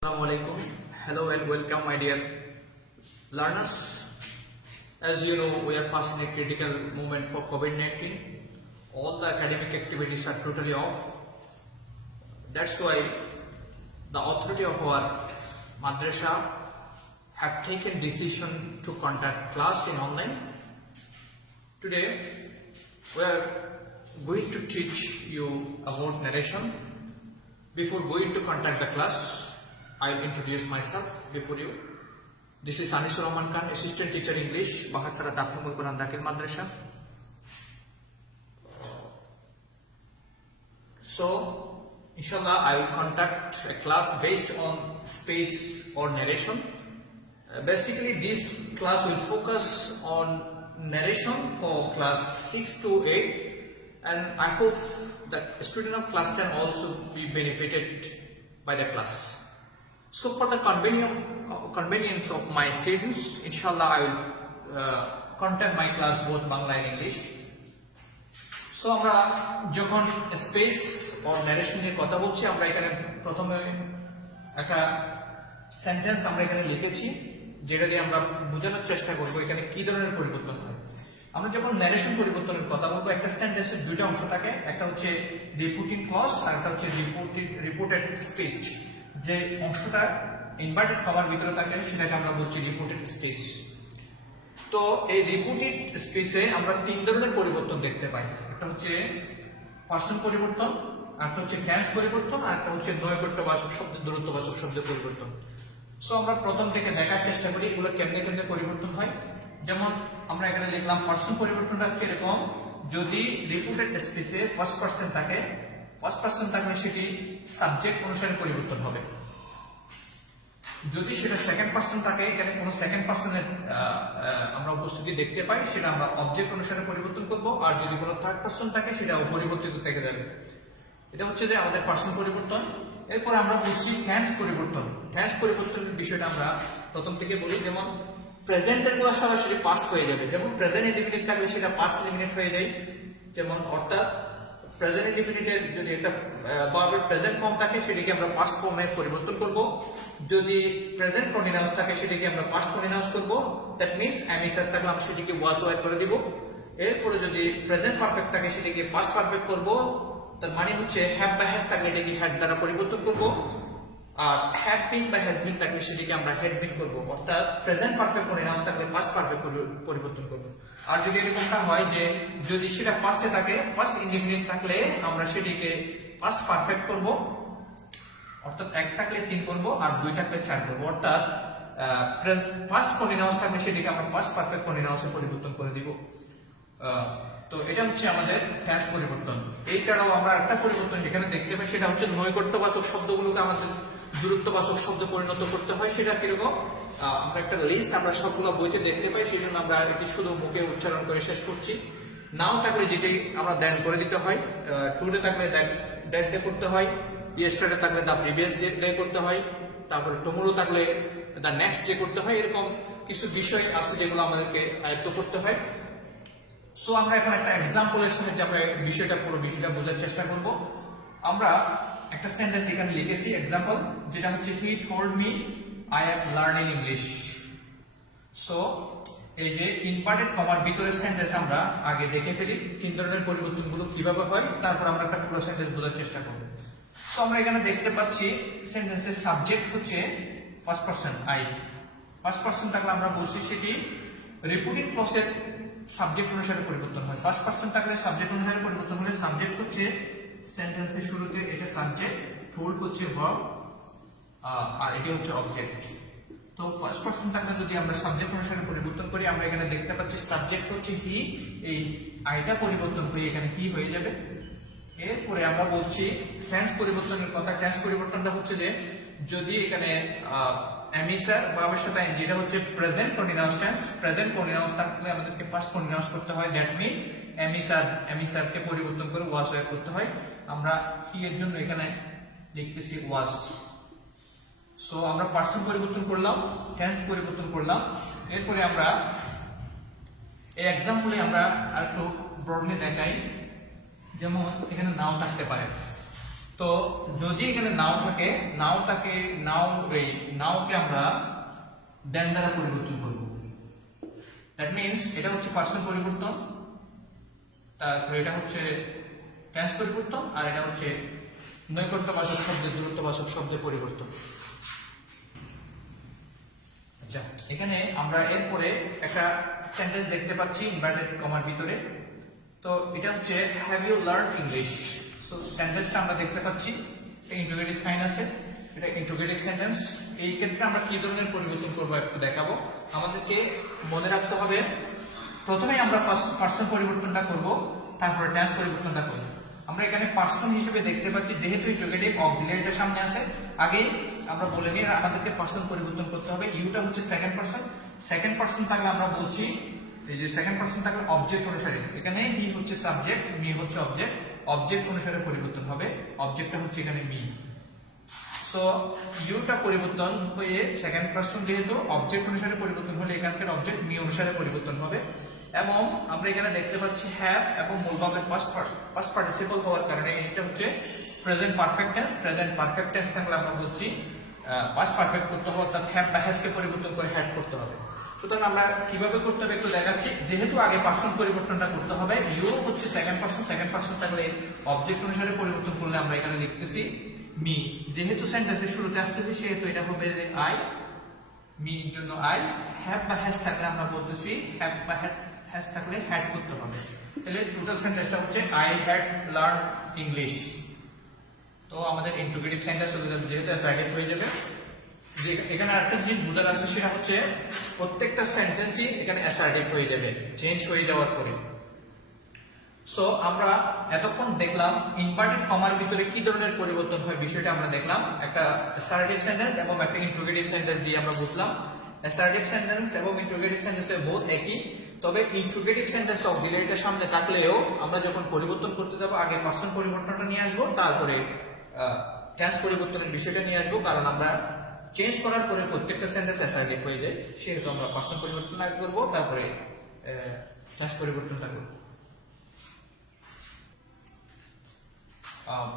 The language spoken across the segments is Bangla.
Assalamualaikum. Hello and welcome, my dear learners. As you know, we are passing a critical moment for COVID-19. All the academic activities are totally off. That's why the authority of our madrasa have taken decision to conduct class in online. Today, we are going to teach you about narration. Before going to conduct the class, I will introduce myself before you. This is Anisur Rahman Khan, Assistant Teacher English, Bahasara Dafhamul Quran Dakir Madrasa. So, inshallah, I will conduct a class based on space or narration. Basically, this class will focus on narration for class 6 to 8, and I hope that a student of class 10 also be benefited by the class. So for the convenience of my students, inshallah I will conduct my class both Bangla and English. So আমরা যখন স্পেস or narration এর কথা বলছি, আমরা এখানে প্রথমে একটা সেন্টেন্স আমরা এখানে লিখেছি, যেটা দিয়ে আমরা বোঝানোর চেষ্টা করব এখানে কি ধরনের পরিবর্তন হয়। আমরা যখন ন্যারেশন পরিবর্তনের কথা বলবো, একটা সেন্টেন্সের দুইটা অংশ থাকে, একটা হচ্ছে রিপোর্টিং ক্লজ আর একটা হচ্ছে রিপোর্টেড স্পিচ। যে অংশটা ইনভার্টেড কমার ভিতরে থাকে সেটাকে আমরা বলছি রিপোর্টেড স্পিচ। তো এই রিপোর্টেড স্পিচে আমরা তিন ধরনের পরিবর্তন দেখতে পাই। একটা হচ্ছে পার্সন পরিবর্তন, একটা হচ্ছে টেন্স পরিবর্তন, আর একটা হচ্ছে নৈকট্যবাচক শব্দের দূরত্ববাচক শব্দের পরিবর্তন। সো আমরা প্রথম থেকে দেখার চেষ্টা করি এগুলো কেমনে কেমনে পরিবর্তন হয়। যেমন আমরা এখানে লিখলাম পার্সন পরিবর্তনটা হচ্ছে এরকম, যদি রিপোর্টেড স্পিচে ফার্স্ট পার্সন থাকে, ফার্স্ট পার্সন থাকলে সেটি সাবজেক্ট অনুসারে পরিবর্তন হবে। যদি সেটা সেকেন্ড পার্সন থাকে, এখানে কোনো সেকেন্ড পার্সনের আমরা উপস্থিতি দেখতে পাই, সেটা আমরা অবজেক্ট অনুসারে পরিবর্তন করব। আর যদি কোনো থার্ড পার্সন থাকে, সেটা অপরিবর্তিত থেকে যাবে। এটা হচ্ছে যে আমাদের পার্সন পরিবর্তন। এরপর আমরা বলছি টেন্স পরিবর্তন। টেন্স পরিবর্তনের বিষয়টা আমরা প্রথম থেকে বলি। যেমন প্রেজেন্টের গুলো সরাসরি পাস্ট হয়ে যাবে। যেমন প্রেজেন্ট ইনডিফিনিট থাকলে সেটা পাস্ট ইনডিফিনিট হয়ে যায়। যেমন অর্থাৎ প্রেজেন্ট ইনডিফিনিটের যদি একটা ভার্বের প্রেজেন্ট ফর্ম থাকে, সেটাকে আমরা পাস্ট ফর্মে পরিবর্তন করব। যদি প্রেজেন্ট কন্টিনিউয়াস থাকে, সেটাকে আমরা পাস্ট কন্টিনিউয়াস করব। দ্যাট মিন্স এম ইজ থাকলে আমরা সেটাকে ওয়াজ ওয়ার করে দিব। এরপরে যদি প্রেজেন্ট পারফেক্ট থাকে, সেটাকে পাস্ট পারফেক্ট করব। তার মানে হচ্ছে হ্যাভ বা হ্যাজ থাকলে এটাকে হ্যাড দ্বারা পরিবর্তন করব। আর হ্যাড বিন বা হ্যাজ বিন থাকলে সেটাকে আমরা হ্যাড বিন করব। অর্থাৎ প্রেজেন্ট পারফেক্ট কন্টিনিউয়াস থাকলে পাস্ট পারফেক্ট পরিবর্তন করব। আর যদি এরকমটা হয় যে যদি সেটা ফার্স্টে থাকে, ফার্স্ট ইনডিফিনিট থাকলে আমরা সেটিকে পাস্ট পারফেক্ট করব। অর্থাৎ এক থাকলে 3 করব, আর 2 থাকলে 4 করব। অর্থাৎ ফার্স্ট কন্টিনিউয়াস থাকলে সেটিকে আমরা পাস্ট পারফেক্ট কন্টিনিউয়াসে পরিবর্তন করে দিব। তো এটা হচ্ছে আমাদের টেন্স পরিবর্তন। এছাড়াও আমরা একটা পরিবর্তন যেখানে দেখতে পাই, সেটা হচ্ছে নৈকট্যবাচক শব্দগুলোকে আমাদের দূরত্ববাচক শব্দে পরিণত করতে হয়। সেটা কিরকম, আমরা একটা লিস্ট আমরা সবগুলো বইতে দেখতে পাই, সেই জন্য আমরা এটি শুধু মুখে উচ্চারণ করে শেষ করছি। নাও থাকলে যেটি আমরা দেন করে দিতে হয়, টুডে থাকলে দ্যাট ডে করতে হয়, ইয়েস্টারডে থাকলে দ্য প্রিভিয়াস ডে করতে হয়, তারপরে টুমরো থাকলে দ্য নেক্সট ডে করতে হয়। এরকম কিছু বিষয় আছে যেগুলো আমাদেরকে আয়ত্ত করতে হয়। সো আমরা এখন একটা এক্সাম্পলের সাহায্যে আমরা পুরো বিষয়টা বোঝার চেষ্টা করব। আমরা একটা সেন্টেন্স এখানে লিখেছি এক্সাম্পল, যেটা হচ্ছে হি told me I am learning English. So এই যে ইনভার্টেড কমার ভিতরের সেন্টেন্স আমরা আগে দেখে ফেলি তিন ধরনের পরিবর্তনগুলো কিভাবে হয়, তারপর আমরা একটা পুরো সেন্টেন্স বোঝার চেষ্টা করব। সো আমরা এখানে দেখতে পাচ্ছি সেন্টেন্সের সাবজেক্ট হচ্ছে first person I. First person থাকলে আমরা বলছি সেটি রিপোর্টিং ক্লজের সাবজেক্ট অনুসারে পরিবর্তন হয়। ফার্স্ট পারসন থাকলে সাবজেক্ট অনুসারে পরিবর্তন হলে সাবজেক্ট হচ্ছে সেন্টেন্সের শুরুতে, এটা সাবজেক্ট, টোল্ড হচ্ছে ভার্ব, আর এটি হচ্ছে অবজেক্ট। তো ফার্স্ট পারসন থাকলে যদি আমরা সাবজেক্ট অনুসারে পরিবর্তন করি, আমরা এখানে দেখতে পাচ্ছি সাবজেক্ট হচ্ছে হি, এই আইটা পরিবর্তন হয়ে এখানে হি হয়ে যাবে। এরপরে আমরা বলছি টেন্স পরিবর্তনের কথা। টেন্স পরিবর্তনটা হচ্ছে যে যদি এখানে এমিসার ভার্বের সাথে যেটা হচ্ছে present continuous tense, present continuous থাকলে আমাদেরকে ফার্স্ট কন্টিনিউয়াস করতে হয়। দ্যাট মিন্স এমিসারকে পরিবর্তন করে ওয়াজ ওয়ার করতে হয়। আমরা কি এর জন্য এখানে লিখতেছি ওয়াজ। সো আমরা পার্সন পরিবর্তন করলাম, টেন্স পরিবর্তন করলাম। এরপরে আমরা এই এক্সাম্পলে আমরা আরেকটু ব্রডলি দেখাই। যেমন এখানে নাও থাকতে পারে। তো যদি এখানে নাও থাকে, নাওকে আমরা দেন দ্বারা পরিবর্তন করব। দ্যাট মিন্স এটা হচ্ছে পার্সন পরিবর্তন, তারপরে এটা হচ্ছে টেন্স পরিবর্তন, আর এটা হচ্ছে নৈকট্যবাচক শব্দের দূরত্ববাচক শব্দের পরিবর্তন। আচ্ছা, এখানে আমরা এরপরে একটা সেন্টেন্স দেখতে পাচ্ছি ইনভার্টেড কমার ভিতরে। তো এটা হচ্ছে have you learn English. So সেন্টেন্সটা আমরা দেখতে পাচ্ছি, ইন্টিগ্রেটিভ সাইন আছে, এটা ইন্টিগ্রেটিভ সেন্টেন্স। এই ক্ষেত্রে আমরা কি ধরনের পরিবর্তন করব একটু দেখাবো। আমাদেরকে মনে রাখতে হবে, প্রথমে আমরা ফার্স্ট পার্সন পরিবর্তনটা করব, তারপরে টেন্স পরিবর্তনটা করব। আমরা এখানে পার্সন হিসেবে দেখতে পাচ্ছি, যেহেতু ইন্টিগ্রেটিভ অক্সিলারিটা সামনে আছে, আগে আমরা বলে নিই আমাদেরকে পার্সন পরিবর্তন করতে হবে। ইউটা হচ্ছে সেকেন্ড পার্সন, সেকেন্ড পার্সন থাকলে আমরা বলছি এই যে সেকেন্ড পার্সন থাকলে অবজেক্ট অনুসারে, এখানে হি হচ্ছে সাবজেক্ট, মি হচ্ছে অবজেক্ট, অবজেক্ট অনুসারে পরিবর্তন হবে। অবজেক্টটা হচ্ছে এখানে মি। সো ইউটা পরিবর্তন হয়ে সেকেন্ড পার্সন, যেহেতু অবজেক্ট অনুসারে পরিবর্তন হলে এখানকার অবজেক্ট মি অনুসারে পরিবর্তন হবে। এবং আমরা এখানে দেখতে পাচ্ছি হ্যাভ এবং মূল ভাবে পাস্ট পার্টিসিপল হওয়ার কারণে এটা হচ্ছে present perfect tense. Present perfect tense থাকলে আমরা বলছি পাস্ট পারফেক্ট করতে হবে, অর্থাৎ হ্যাভ বা হ্যাজ কে পরিবর্তন করে হ্যাড করতে হবে। সুতরাং আমরা কিভাবে করতে হবে একটু দেখাচ্ছি। যেহেতু আগে পার্সন পরিবর্তনটা করতে হবে, ইউ হচ্ছে সেকেন্ড পার্সন থাকলে অবজেক্ট অনুসারে পরিবর্তন করলে আমরা এখানে লিখতেছি মি। যেহেতু সেন্টেন্সের শুরুতে আসতেছি সেহেতু এটা হবে আই, মি এর জন্য আই। হ্যাভ বা হ্যাজ থাকলে আমরা বলতেছি হ্যাভ বা হ্যাজ থাকলে হ্যাড করতে হবে। তাহলে টোটাল সেন্টেন্সটা হচ্ছে আই হ্যাড লার্ন ইংলিশ। তো আমাদের ইন্টিগ্রেটিভ সেন্টেন্স হয়ে যাবে, যেহেতু অ্যাসার্টিভ হয়ে যাবে। এখানে আরেকটা জিনিস বোঝার আছে, সেটা হচ্ছে প্রত্যেকটা সেন্টেন্সই এখানে অ্যাসার্টিভ হয়ে যাবে চেঞ্জ হয়ে যাওয়ার পরে। সো আমরা এতক্ষণ দেখলাম ইনভার্টেড কমার ভিতরে কি ধরনের পরিবর্তন হয় বিষয়টা আমরা দেখলাম। একটা অ্যাসার্টিভ সেন্টেন্স এবং একটা ইন্টিগ্রেটিভ সেন্টেন্স দিয়ে আমরা বুঝলাম। অ্যাসার্টিভ সেন্টেন্স এবং ইন্টিগ্রেটিভ সেন্টেন্সের বোথ একই, তবে ইন্টিগ্রেটিভ সেন্টেন্স অক্সিলারিটার সামনে থাকলেও আমরা যখন পরিবর্তন করতে যাব আগে পার্সন পরিবর্তনটা নিয়ে আসবো, তারপরে টেন্স পরিবর্তনের বিষয়টা নিয়ে আসবো। কারণ আমরা চেঞ্জ করার পরে প্রত্যেকটা সেন্টেন্স অ্যাসার্টিভ হয়ে যায়, সেহেতু আমরা পার্সন পরিবর্তন আগে করবো, তারপরে টেন্স পরিবর্তনটা করবো।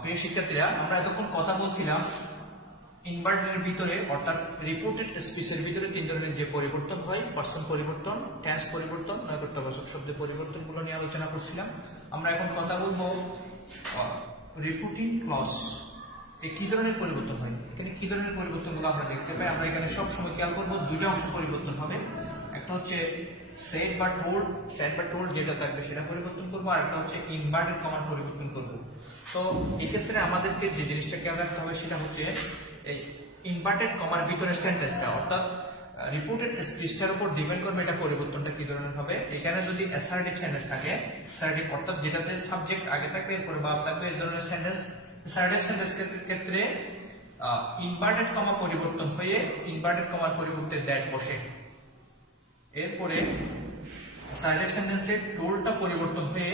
প্রিয় শিক্ষার্থীরা, আমরা এতক্ষণ কথা বলছিলাম ইনভার্টের ভিতরে, অর্থাৎ রিপোর্টেড স্পিচের ভিতরে তিন ধরনের যে পরিবর্তন হয়, পার্সন পরিবর্তন, টেন্স পরিবর্তন, নৈকট্যবাচক শব্দের পরিবর্তনগুলো নিয়ে আলোচনা করছিলাম। আমরা এখন কথা বলবো রিপোর্টিং ক্লজ এই কি ধরনের পরিবর্তন হয়, এখানে কি ধরনের পরিবর্তনগুলো আমরা দেখতে পাই। আমরা এখানে সব সময় খেয়াল করবো দুইটা অংশ পরিবর্তন হবে। একটা হচ্ছে সেড বা টোল্ড যেটা থাকবে সেটা পরিবর্তন করবো, আর একটা হচ্ছে ইনভার্টেড কমার পরিবর্তন করবো। তো এই ক্ষেত্রে আমাদেরকে যে জিনিসটা খেয়াল রাখতে হবে সেটা হচ্ছে এই ইনভার্টেড কমার ভিতরের সেন্টেন্সটা, অর্থাৎ রিপোর্টেড স্পিচটার উপর ডিপেন্ড করবে এটা পরিবর্তনটা কি ধরনের হবে। এখানে যদি অ্যাসার্টিভ সেন্টেন্স থাকে, অ্যাসার্টিভ অর্থাৎ যেটাতে সাবজেক্ট আগে থাকবে এরপর ভার্ব থাকবে, এই ধরনের সেন্টেন্স, অ্যাসার্টিভ সেন্টেন্সের ক্ষেত্রে ইনভার্টেড কমা পরিবর্তন হয়ে ইনভার্টেড কমার পরিবর্তে দ্যাট বসে। এরপরে অ্যাসার্টিভ সেন্টেন্সে টোলটা পরিবর্তন হয়ে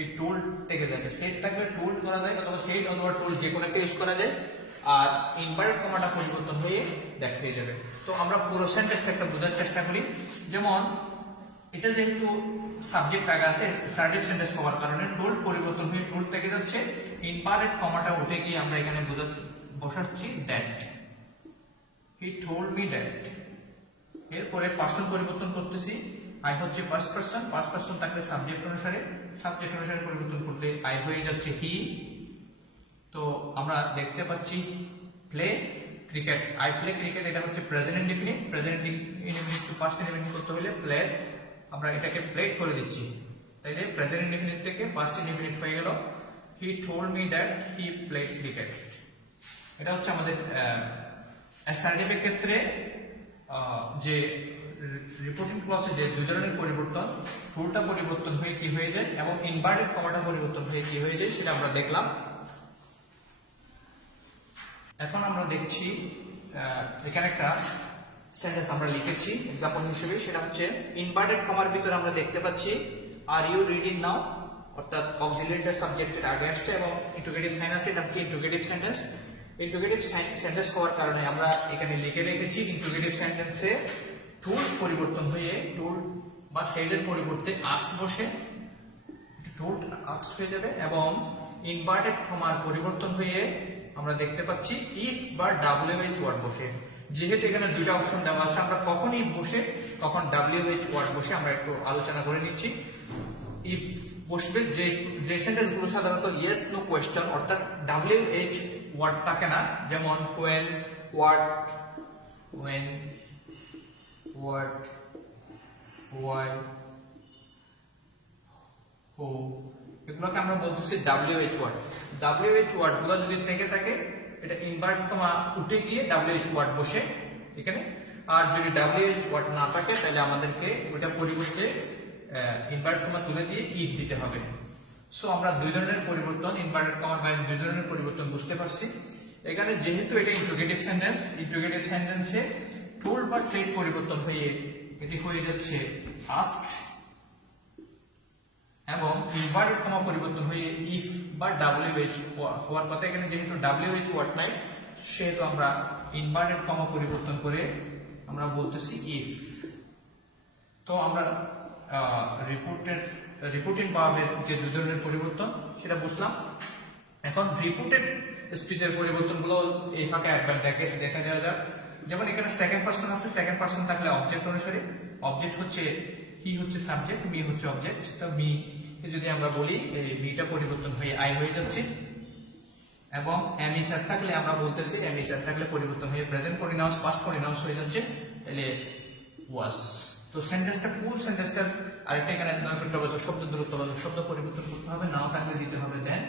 এই টোল থেকে যাবে। সেট থাকলে টোল করা যায়, অথবা সেট অথবা টোল যে কোনো একটা ইউজ করা যায়। আর ইনভার্টেড কমাটা পরিবর্তন হয়ে দ্যাট হয়ে যাবে। তো আমরা পুরো সেন্টেন্সটা একটা বোঝার চেষ্টা করি। যেমন এটা যেহেতু সাবজেক্ট আগে আছে, অ্যাসার্টিভ সেন্টেন্স হওয়ার কারণে টোল পরিবর্তন হয়ে টোল থেকে যাচ্ছে, ইনভার্টেড কমাটা উঠে গিয়ে আমরা এখানে বসাচ্ছি that, he told me that. এরপরে পার্সন পরিবর্তন করতেছি, আই হচ্ছে ফার্স্ট পার্সন থাকলে সাবজেক্ট অনুসারে পরিবর্তন করলে আই হয়ে যাচ্ছে হি। তো আমরা দেখতে পাচ্ছি play cricket, I play cricket, এটা হচ্ছে present indefinite. Present indefinite to past indefinite করতে হলে প্লে, আমরা এটাকে প্লেড করে দিচ্ছি, তাইলে প্রেজেন্ট ইনডিফিনিট থেকে পাস্ট ইনডিফিনিট হয়ে গেল he told me that he played cricket. এটা হচ্ছে আমাদের অ্যাসার্টিভের ক্ষেত্রে যে রিপোর্টিং ক্লজে যে দুই ধরনের পরিবর্তন, টোলটা পরিবর্তন হয়ে কি হয়ে যায় এবং ইনভার্টেড কমাটা পরিবর্তন হয়ে কি হয়ে যায় সেটা আমরা দেখলাম। এখন আমরা দেখছি এখানে একটা সেন্টেন্স আমরা লিখেছি এক্সাম্পল হিসেবে, সেটা হচ্ছে ইনভার্টেড কমার ভিতরে আমরা দেখতে পাচ্ছি আর ইউ রিডিং নাও, অর্থাৎ অক্সিলারিটার সাবজেক্টের আগে আসছে এবং ইন্টিগ্রেটিভ সাইন আছে, এটা হচ্ছে ইন্টিগ্রেটিভ সেন্টেন্স। ইন্টিগ্রেটিভ সেন্টেন্স হওয়ার কারণে আমরা এখানে লিখে রেখেছি ইন্টিগ্রেটিভ সেন্টেন্সে টোল পরিবর্তন হয়ে টোল বা সেডের পরিবর্তে আস্ক বসে, টোল আস্ক হয়ে যাবে এবং ইনভার্টেড কমার পরিবর্তন হয়ে আমরা দেখতে পাচ্ছি ইফ বা WH ওয়ার্ড বসে। যেহেতু এখানে দুইটা অপশন দেওয়া আছে, আমরা কখনই বসে তখন WH ওয়ার্ড বসে আমরা একটু আলোচনা করে নিচ্ছি। ইফ বসবে যে সেন্টেন্স গুলো সাধারণত ইয়েস নো কোয়েশ্চেন অর্থাৎ WH ওয়ার্ড থাকে না, যেমন when, what, when, what, why, who, এগুলোকে আমরা বলতেছি WH ওয়ার্ড। WH ওয়ার্ড গুলো যদি থেকে থাকে এটা ইনভার্ট কমা উঠে গিয়ে WH ওয়ার্ড বসে এখানে। আর যদি WH ওয়ার্ড না থাকে তাহলে আমাদেরকে ওটা পরিবর্তে ইনভার্ট কমা তুলে দিয়ে ইফ দিতে হবে। সো আমরা দুই ধরনের পরিবর্তন, ইনভার্টেড কমার বাইরে দুই ধরনের পরিবর্তন বুঝতে পারছি। এখানে যেহেতু এটা ইন্টিগ্রেটিভ সেন্টেন্সে টোল্ড বা সেড পরিবর্তন হয়ে এটি হয়ে যাচ্ছে আস্কড, এবং ইনভার্টেড কমা পরিবর্তন হয়ে ইফ বা WH হওয়ার কথা। এখানে যেহেতু WH ওয়ার্ড নাই সেহেতু আমরা ইনভার্টেড কমা পরিবর্তন করে আমরা বলতেছি ইফ। তো আমরা রিপোর্টেড ভার্বের যে দুই ধরনের পরিবর্তন সেটা বুঝলাম। এখন রিপোর্টেড স্পিচের পরিবর্তনগুলো এই ফাঁকে একবার দেখা যাক। যেমন এখানে সেকেন্ড পারসন আছে, সেকেন্ড পারসন থাকলে অবজেক্ট অনুসারে, অবজেক্ট হচ্ছে হি হচ্ছে সাবজেক্ট, মি হচ্ছে অবজেক্ট। তো মি যদি আমরা বলি এই মিটা পরিবর্তন হয়ে আই হয়ে যাচ্ছে, এবং এম ই স্যার থাকলে আমরা বলতেছি এম ই স্যার থাকলে পরিবর্তন হয়ে প্রেজেন্ট প্রোনাউন্স পাস্ট প্রোনাউন্স হয়ে যাচ্ছে, তাহলে ওয়াজ। তো সেন্টেন্সটা ফুল সেন্টেন্সটার আরেকটা এখানে নৈকট্যবাচক শব্দ, দূরত্ববাচক শব্দ পরিবর্তন করতে হবে, নাও থাকলে দিতে হবে দেন।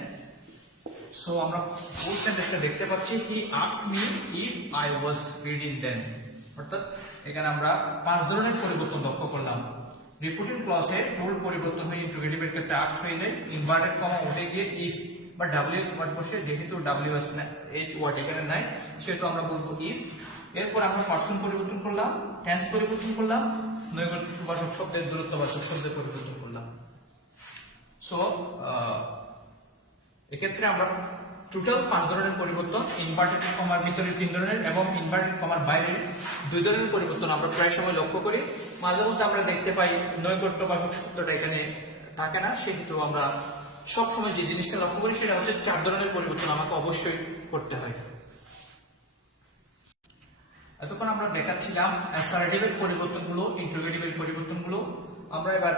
সো আমরা ফুল সেন্টেন্সটা দেখতে পাচ্ছি he asked me if I was reading then. অর্থাৎ এখানে আমরা পাঁচ ধরনের পরিবর্তন লক্ষ্য করলাম। রিপোর্টিং ক্লজে টোল্ড পরিবর্তন হয়ে ইন্টিগ্রেটিভের ক্ষেত্রে আস্কড হয়ে যায়, ইনভার্টেড কমা উঠে গিয়ে ইফ বা WH ওয়ার্ড বসে, যেহেতু WH ওয়ার্ড এখানে নাই সেহেতু আমরা বলবো ইফ। এরপর আমরা পারসন পরিবর্তন করলাম, টেন্স পরিবর্তন করলাম, নৈকট্যবাচক শব্দের দূরত্ববাচক শব্দের পরিবর্তন করলাম। সো এক্ষেত্রে আমরা টোটাল 5 ধরনের পরিবর্তন, ইনভার্টেড কমার ভিতরে 3 ধরনের এবং ইনভার্টেড কমার বাইরে 2 ধরনের পরিবর্তন আমরা প্রায় সময় লক্ষ্য করি। মাঝে মধ্যে আমরা দেখতে পাই নৈকট্যবাচক শব্দটা এখানে থাকে না, সেহেতু আমরা সব সময় যে জিনিসটা লক্ষ্য করি সেটা হচ্ছে 4 ধরনের পরিবর্তন আমাকে অবশ্যই করতে হয়। এতক্ষণ আমরা দেখাচ্ছিলাম অ্যাসার্টিভের পরিবর্তনগুলো, ইন্টিগ্রেটিভের পরিবর্তনগুলো। আমরা এবার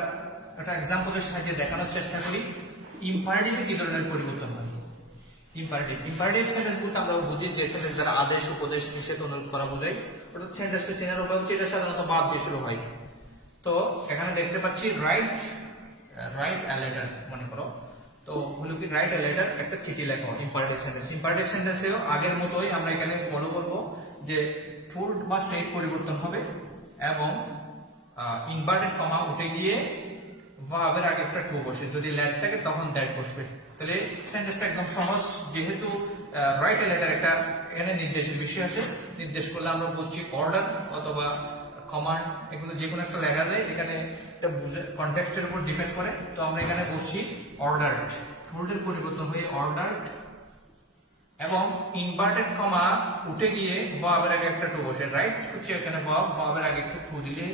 একটা এক্সাম্পলের সাহায্যে দেখানোর চেষ্টা করি ইম্পারেটিভে কি ধরনের পরিবর্তন হয়। ইম্পারেটিভ সেন্টেন্স বলতে আমরা বুঝি যে সেন্টেন্স দ্বারা আদেশ, উপদেশ, নিষেধ, অনুরোধ করা বোঝায়। অর্থাৎ সেন্টেন্সটা চেনার উপায় হচ্ছে এটা সাধারণত বাদ দিয়ে শুরু হয়। তো এখানে দেখতে পাচ্ছি রাইট আ লেটার, মনে করো। তো হলো কি রাইট আ লেটার, একটা চিঠি লেখো। ইম্পারেটিভ সেন্টেন্সেও আগের মতোই আমরা এখানে ফলো করব যে টোল্ড বা সেড পরিবর্তন হবে এবং ইনভার্টেড কমা উঠে গিয়ে ভার্বের আগে একটা টু বসে। যদি লেট থাকে তখন দ্যাট বসবে। তাহলে সেন্টেন্সটা একদম সহজ। যেহেতু রাইট এ লেটার একটা এখানে নির্দেশের বিষয় আছে, নির্দেশ করলে আমরা বলছি অর্ডার অথবা কমান্ড, এগুলো যে কোনো একটা লেখা যায়। এখানে এটা কনটেক্সটের উপর ডিপেন্ড করে। তো আমরা এখানে বলছি অর্ডারড, টোল্ডের পরিবর্তন হয়ে অর্ডারড, এবং ইনভার্টেড কমা উঠে গিয়ে ভার্বের আগে একটা টু বসে। রাইট হচ্ছে এখানে ভার্বের আগে একটু টু দিলে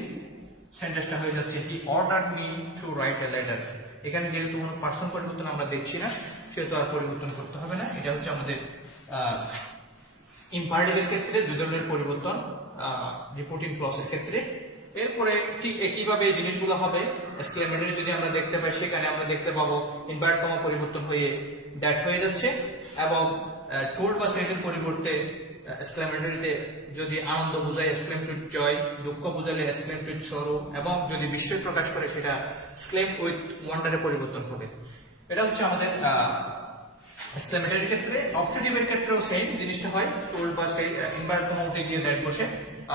সেন্টেন্সটা হয়ে যাচ্ছে he ordered me to write a letter. এখানে যেহেতু কোনো পার্সন পরিবর্তন আমরা দেখছি না সেহেতু আর পরিবর্তন করতে হবে না। এটা হচ্ছে আমাদের ইম্পারেটিভের ক্ষেত্রে 2 ধরনের পরিবর্তন, রিপোর্টিং ক্লজের ক্ষেত্রে। এরপরে ঠিক একইভাবে এই জিনিসগুলো হবে এক্সক্লেমেটরি। যদি আমরা দেখতে পাই সেখানে আমরা দেখতে পাবো ইনভার্ট কমা পরিবর্তন হয়ে দ্যাট হয়ে যাচ্ছে, এবং টোল্ড বা সেডের পরিবর্তে এক্সক্লেমেটরিতে যদি আনন্দ বোঝায় এক্সক্লেম উইথ জয়, দুঃখ বোঝালে এক্সক্লেম উইথ সরো, এবং যদি বিস্ময় প্রকাশ করে সেটা এক্সক্লেম উইথ ওয়ান্ডারে পরিবর্তন হবে। এটা হচ্ছে আমাদের এক্সক্লেমেটরির ক্ষেত্রে। অবজেক্টিভের ক্ষেত্রেও সেম জিনিসটা হয়, টোল্ড বা সেই ইনভার্ট কমা উঠে গিয়ে দ্যাট বসে।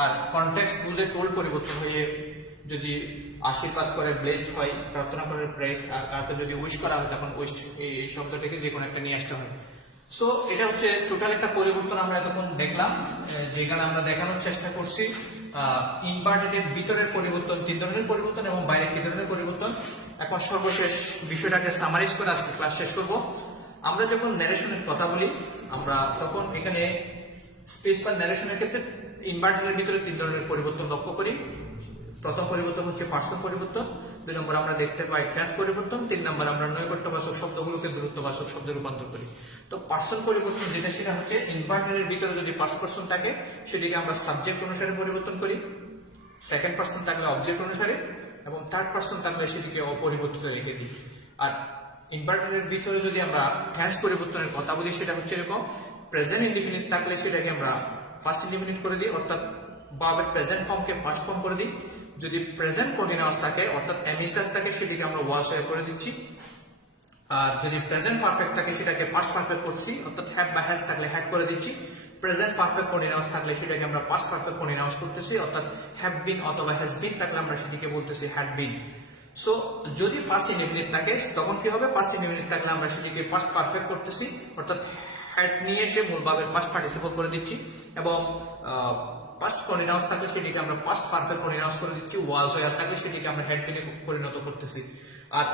আর কনটেক্সট বুঝে টোল্ড পরিবর্তন হয়ে যদি আশীর্বাদ করে ব্লেসড হয়, প্রার্থনা করে প্রে, আর কাউকে যদি উইশ করা হয় তখন উইশ এই শব্দটাকে যে কোনো একটা নিয়ে আসতে হয়। সো এটা হচ্ছে টোটাল একটা পরিবর্তন আমরা এতক্ষণ দেখলাম, যেখানে আমরা দেখানোর চেষ্টা করছি ইনভার্টেড ভিতরের পরিবর্তন 3 ধরনের পরিবর্তন এবং বাইরের 3 ধরনের পরিবর্তন। এখন সর্বশেষ বিষয়টাকে সামারাইজ করে আজকে ক্লাস শেষ করব। আমরা যখন ন্যারেশনের কথা বলি আমরা তখন এখানে স্পেস বা ন্যারেশনের ক্ষেত্রে ইনভার্টেডের ভিতরে 3 ধরনের পরিবর্তন লক্ষ্য করি। প্রথম পরিবর্তন হচ্ছে পার্সন পরিবর্তন, 2 নম্বর আমরা দেখতে পাই টেন্স পরিবর্তন, 3 নম্বর আমরা নৈকট্যবাচক শব্দগুলোকে দূরত্ববাচক শব্দে রূপান্তর করি। তো পার্সন পরিবর্তন যেটা সেটা হচ্ছে ইনভার্টারের ভিতরে যদি ফার্স্ট পার্সন থাকে সেটিকে আমরা সাবজেক্ট অনুসারে পরিবর্তন করি, সেকেন্ড পার্সন থাকলে অবজেক্ট অনুসারে, এবং থার্ড পার্সন থাকলে সেটিকে অপরিবর্তিত রেখে দিই। আর ইনভার্টারের ভিতরে যদি আমরা টেন্স পরিবর্তনের কথা বলি সেটা হচ্ছে এরকম, প্রেজেন্ট ইনডিফিনিট থাকলে সেটাকে আমরা ফার্স্ট ইনডিফিনিট করে দিই, অর্থাৎ ভার্বের প্রেজেন্ট ফর্মকে পাস্ট ফর্ম করে দিই। যদি প্রেজেন্ট কন্টিনিউয়াস থাকে অর্থাৎ এমিসার থাকে সেটিকে আমরা ওয়াজ হয়ে করে দিচ্ছি। আর যদি প্রেজেন্ট পারফেক্ট থাকে সেটাকে পাস্ট পারফেক্ট করছি, অর্থাৎ হ্যাভ বা হ্যাজ থাকলে হ্যাড করে দিচ্ছি। প্রেজেন্ট পারফেক্ট কন্টিনিউয়াস থাকলে সেটাকে আমরা পাস্ট পারফেক্ট কন্টিনিউয়াস করতেছি, অর্থাৎ হ্যাভ বিন অথবা হ্যাজ বিন থাকলে আমরা সেটিকে বলতেছি হ্যাড বিন। সো যদি ফার্স্ট ইনডিফিনিট থাকে তখন কি হবে, ফার্স্ট ইনডিফিনিট থাকলে আমরা সেটিকে ফার্স্ট পারফেক্ট করতেছি, অর্থাৎ হ্যাড নিয়ে এসে মূল ভাবের ফার্স্ট পার্টিসিপল করে দিচ্ছি, এবং পাস্ট কন্টিনিউয়াস থাকলে সেটিকে আমরা পাস্ট পারফেক্ট কন্টিনিউয়াস করে দিচ্ছি, ওয়াজ হয়ে থাকলে সেটিকে আমরা হ্যাড বিনে পরিণত করতেছি। আর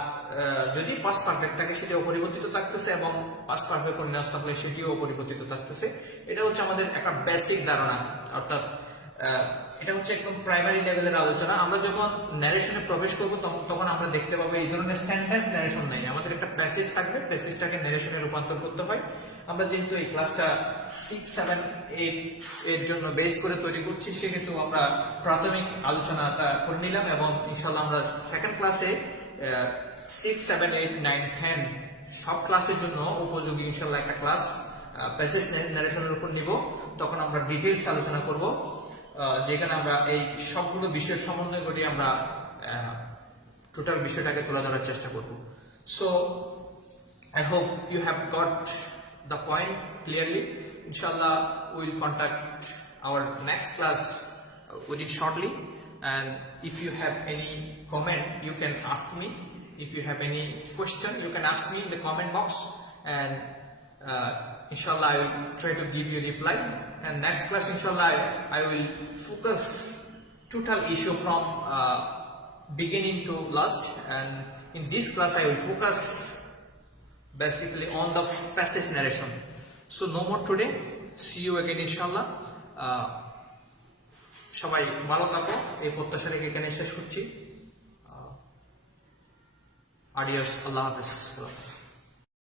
যদি পাস্ট পারফেক্ট থাকে সেটি অপরিবর্তিত থাকতেছে, এবং পাস্ট পারফেক্ট কন্টিনিউয়াস থাকলে সেটিও অপরিবর্তিত থাকতেছে। এটা হচ্ছে আমাদের একটা বেসিক ধারণা, অর্থাৎ এটা হচ্ছে একদম প্রাইমারি লেভেলের আলোচনা। আমরা যখন ন্যারেশনে প্রবেশ করব তখন আমরা দেখতে পাবো এই ধরনের সেন্টেন্স ন্যারেশন নাই, আমাদের একটা প্যাসেজ থাকবে, প্যাসেজটাকে ন্যারেশনে রূপান্তর করতে হয়। আমরা যেহেতু এই ক্লাসটা 6, 7, 8 এর জন্য বেস করে তৈরি করছি, সেহেতু আমরা প্রাথমিক আলোচনাটা করে নিলাম, এবং ইনশাআল্লাহ আমরা সেকেন্ড ক্লাসে 6, 7, 8, 9, 10 সব ক্লাসের জন্য উপযোগী ইনশাআল্লাহ একটা ক্লাস প্যাসেজ ন্যারেশনের উপর নিব। তখন আমরা ডিটেইলস আলোচনা করব, যেখানে আমরা এই সবগুলো বিষয়ের সমন্বয় ঘটিয়ে আমরা টোটাল বিষয়টাকে তুলে ধরার চেষ্টা করব। So I hope you have got the point clearly. Inshallah, we will contact our next class within shortly. And if you have any comment, you can ask me. If you have any question, you can ask me in the comment box. And inshallah, I will try to give you a reply. And next class, inshallah, I will focus total issue from beginning to last. And in this class, I will focus basically on the passage narration. So no more today. See you again inshallah. সবাই ভালো থাকো, এই প্রত্যাশা রেখে এখানে শেষ করছি। আডিয়াস, আল্লাহ হাফেজ।